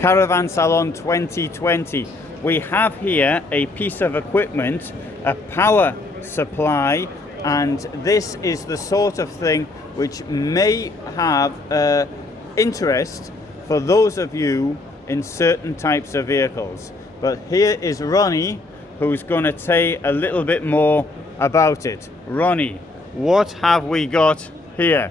Caravan Salon 2020. We have here a piece of equipment, a power supply, and this is the sort of thing which may have interest for those of you in certain types of vehicles. But here is Ronnie, who's going to say a little bit more about it. Ronnie, what have we got here?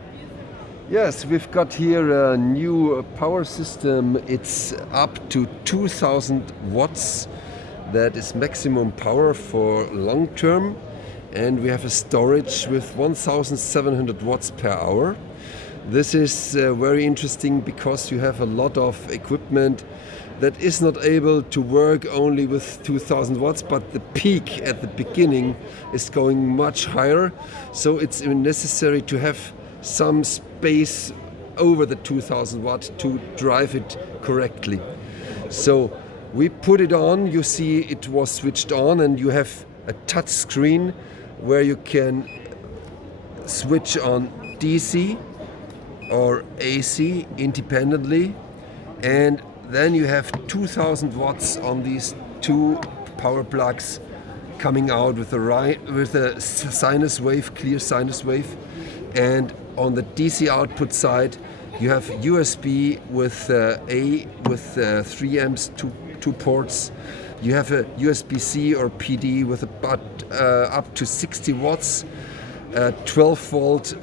Yes, we've got here a new power system. It's up to 2000 watts. That is maximum power for long term. And we have a storage with 1700 watts per hour. This is very interesting because you have a lot of equipment that is not able to work only with 2000 watts, but the peak at the beginning is going much higher. So it's necessary to have some space over the 2000 watt to drive it correctly. So we put it on, you see it was switched on, and you have a touch screen where you can switch on DC or AC independently, and then you have 2000 watts on these two power plugs coming out with a sinus wave, clear sinus wave. And on the DC output side, you have USB with 3 amps, two ports. You have a USB-C or PD with about up to 60 watts, 12 volt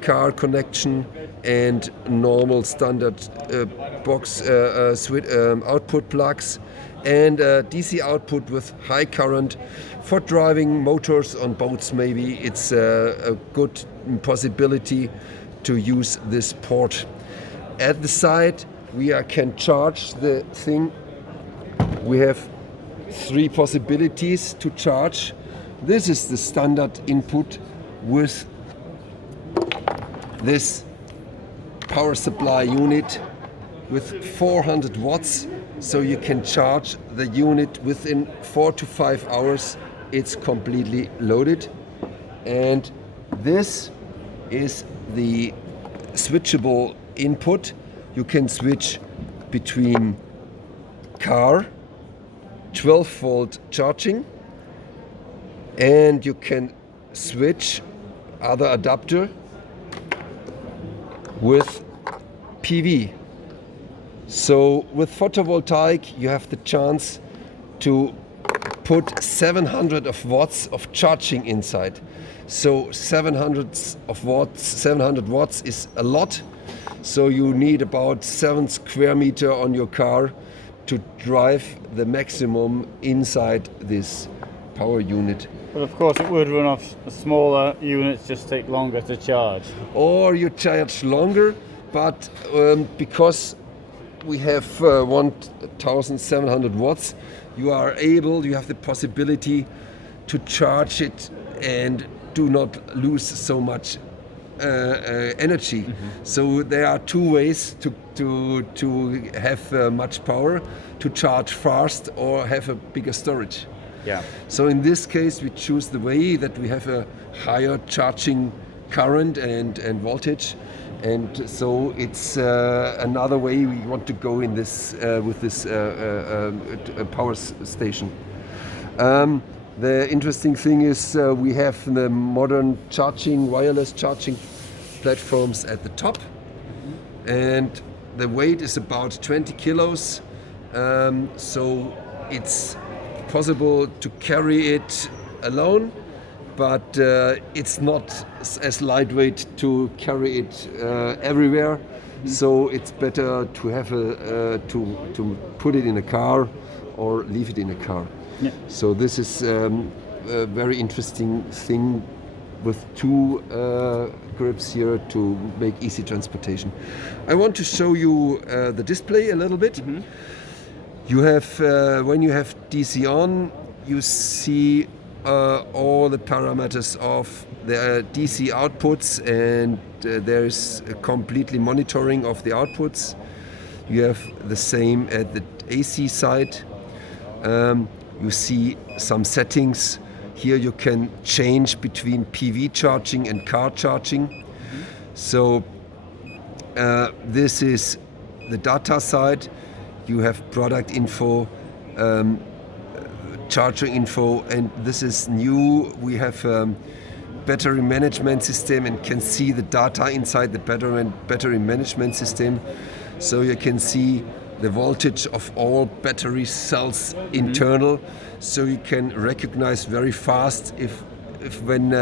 car connection, and normal standard box output plugs, and DC output with high current for driving motors on boats. Maybe it's a good possibility to use this port. At the side we can charge the thing. We have 3 possibilities to charge. This is the standard input with this power supply unit with 400 watts, so you can charge the unit within 4 to 5 hours. It's completely loaded. And this is the switchable input. You can switch between car, 12 volt charging, and you can switch other adapter with PV. So with photovoltaic you have the chance to put 700 of watts of charging inside. So 700 watts is a lot. So you need about 7 square meter on your car to drive the maximum inside this power unit. But of course it would run off smaller units, just take longer to charge. Or you charge longer, but because we have 1700 watts, you have the possibility to charge it and do not lose so much energy. Mm-hmm. So there are 2 ways to have much power, to charge fast or have a bigger storage. Yeah. So in this case we choose the way that we have a higher charging current and voltage, and so it's another way we want to go in this with this power station. The interesting thing is we have the modern wireless charging platforms at the top, and the weight is about 20 kilos, so it's possible to carry it alone, but it's not as lightweight to carry it everywhere. So it's better to have to put it in a car or leave it in a car. Yeah. So this is a very interesting thing with 2 grips here to make easy transportation. I want to show you the display a little bit. Mm-hmm. You have when you have DC on, you see all the parameters of the DC outputs, and there is a completely monitoring of the outputs. You have the same at the AC side. You see some settings. Here you can change between PV charging and car charging. Mm-hmm. So this is the data side. you have product info, charger info, and this is new. We have battery management system and can see the data inside the battery management system. So you can see the voltage of all battery cells internal. So you can recognize very fast if when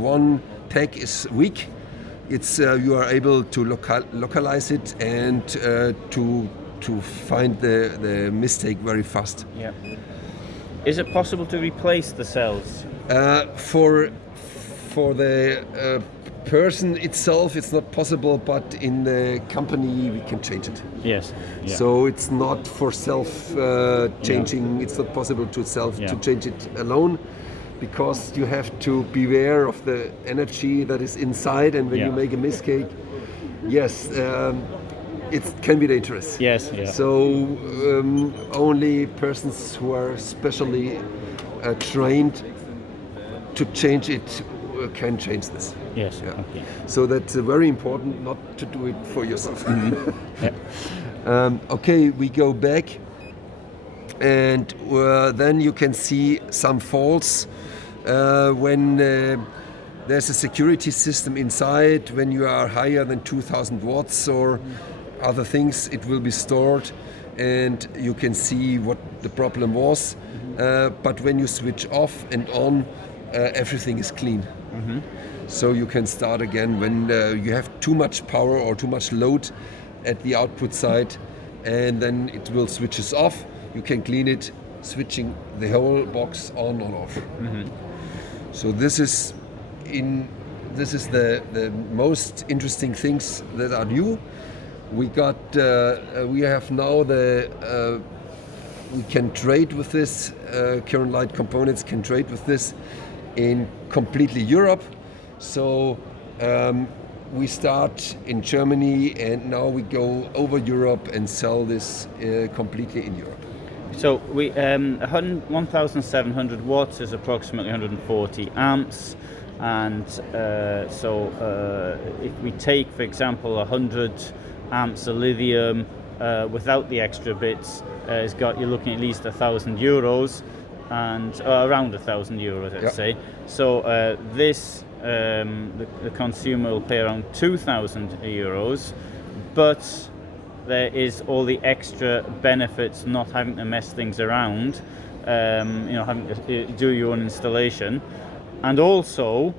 one pack is weak, it's you are able to localize it and to find the mistake very fast. Yeah. Is it possible to replace the cells? For the person itself, it's not possible, but in the company we can change it. Yes. Yeah. So it's not for self changing. It's not possible to change it alone, because you have to beware of the energy that is inside, and when you make a mistake, yes, it can be dangerous. Yes. Yeah. So only persons who are specially trained to change it can change this. Yes. Yeah. Okay. So that's very important, not to do it for yourself. Yeah. Okay, we go back, and then you can see some faults when there's a security system inside. When you are higher than 2000 watts or other things, it will be stored, and you can see what the problem was. But when you switch off and on, everything is clean. So you can start again when you have too much power or too much load at the output side, and then it will switches off. You can clean it, switching the whole box on or off. So this is the most interesting things that are new. We have now we can trade with this. Kirron Light Components can trade with this in completely Europe. So we start in Germany, and now we go over Europe and sell this completely in Europe. So we 1,700 watts is approximately 140 amps, and if we take, for example, 100 amps of lithium without the extra bits, you're looking at least €1,000, and around €1,000, let's say. So the consumer will pay around €2,000, but there is all the extra benefits, not having to mess things around, having to do your own installation, and also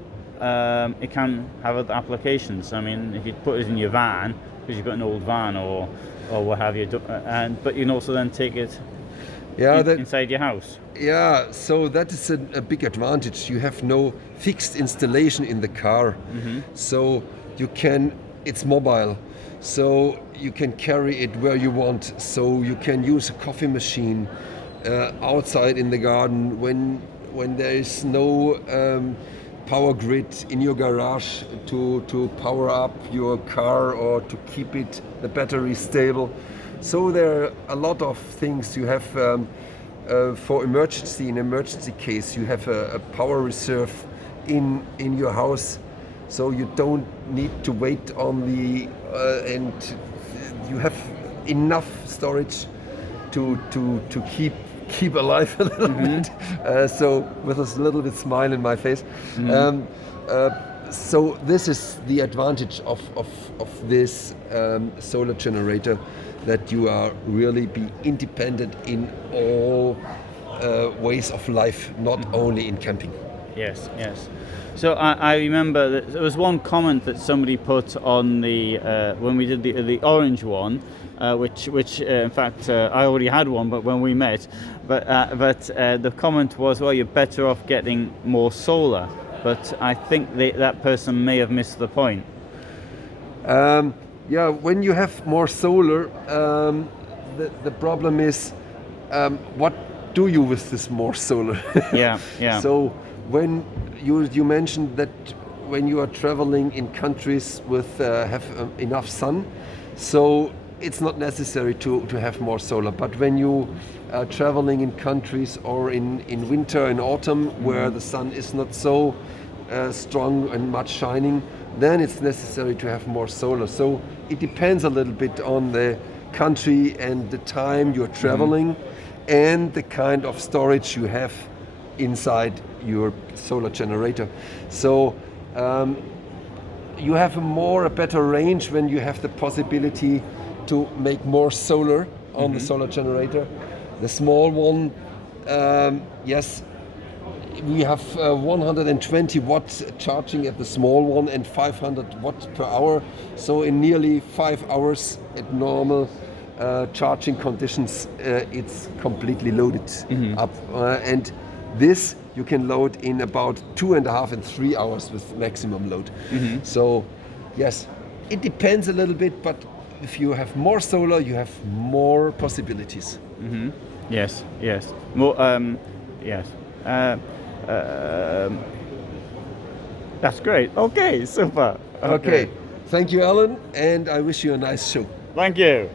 it can have other applications. I mean, if you put it in your van, because you've got an old van or what have you, but you can also then take it inside your house. Yeah, so that is a big advantage. You have no fixed installation in the car, so it's mobile. So you can carry it where you want. So you can use a coffee machine outside in the garden when there is no power grid in your garage to power up your car or to keep the battery stable. So there are a lot of things you have for emergency. In emergency case, you have a power reserve in your house. So you don't need to wait on and you have enough storage to keep alive a little bit. So with a little bit smile in my face. So this is the advantage of this solar generator, that you are really be independent in all ways of life, not only in camping. Yes. So I remember that there was one comment that somebody put on the when we did the orange one, which in fact I already had one, but when we met, but the comment was, well, you're better off getting more solar. But I think that person may have missed the point. When you have more solar, the problem is what do you with this more solar? Yeah. So when you mentioned that when you are traveling in countries with have enough sun, so it's not necessary to have more solar. But when you are traveling in countries or in winter and autumn where the sun is not so strong and much shining, then it's necessary to have more solar. So it depends a little bit on the country and the time you're traveling, and the kind of storage you have inside your solar generator. So you have a better range when you have the possibility to make more solar on the solar generator. The small one, yes, we have 120 watts charging at the small one and 500 watts per hour. So in nearly 5 hours at normal charging conditions, it's completely loaded up. And this you can load in about 2.5 and 3 hours with maximum load. So yes, it depends a little bit, but if you have more solar, you have more possibilities. Yes, yes. Well, yes. That's great. Okay, super. Okay. Thank you, Alan, and I wish you a nice show. Thank you.